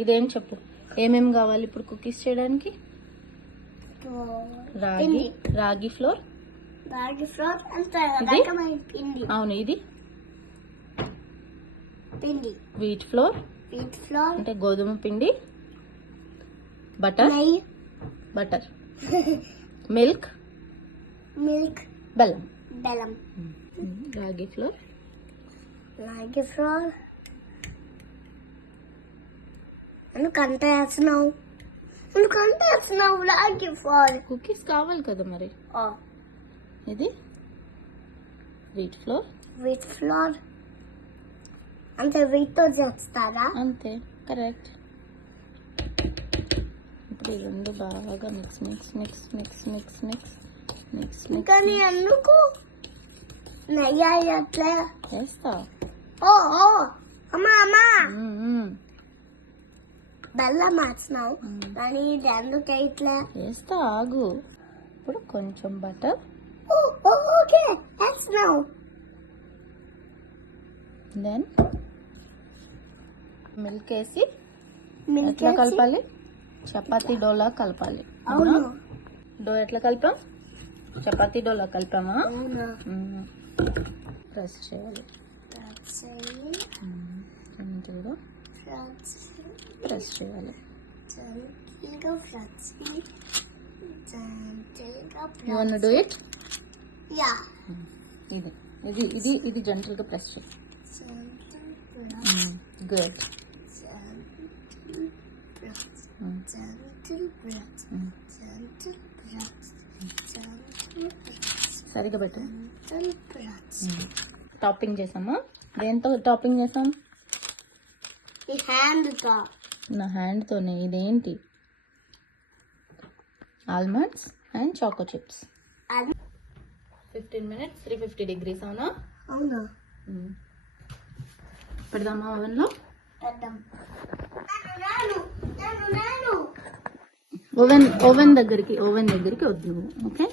ఇదేం చెప్పు, ఏమేమి కావాలి ఇప్పుడు కుకీస్ చేయడానికి? రాగి ఫ్లోర్. అవును, ఇది పిండి. వీట్ ఫ్లోర్ అంటే గోధుమ పిండి. బటర్ మిల్క్ బెల్లం. రాగి ఫ్లోర్ ఎందుకంత వేస్తున్నావు రాగి ఫ్లోర్? కుకీస్ కావాలి కదా మరి. ఇది వీట్ ఫ్లోర్ అంటే వీట్ తో చేస్తారా? అంతే, కరెక్ట్. ఇప్పుడు ఈ రెండు బాగా మిక్స్. కానీ ఎందుకు నెయ్యి అట్లా వేస్తా? అమ్మా బెల్లం వేస్తున్నావు కానీ ఇది ఎందుకు ఇట్లా వేస్తా, ఆగు. ఇప్పుడు కొంచెం బటర్. ఓకే వేస్తున్నావు. దెన్ మిల్క్ వేసి ఎట్లా కలపాలి? చపాతీ డోలా కలపాలి. అవును. డో ఎట్లా కలిపాం? చపాతీ డోలా కలిపామా? ప్రెస్ చేయాలి. జంతువుగా ప్రెస్ చేయాలి. You wanna do it? Yeah. ఇది జంతువుగా ప్రెస్ చేయి. Good. సరిగా పెట్టు. టాపింగ్ చేసామా? దేంతో టాపింగ్ చేసాం? నా హ్యాండ్ తోనే. ఇదేంటి? Almonds and choco chips. 15 minutes 350 degrees. అవునా? పెడదామా ఓవెన్ లో? ఓవెన్ దగ్గరికి వద్దు. ఓకే,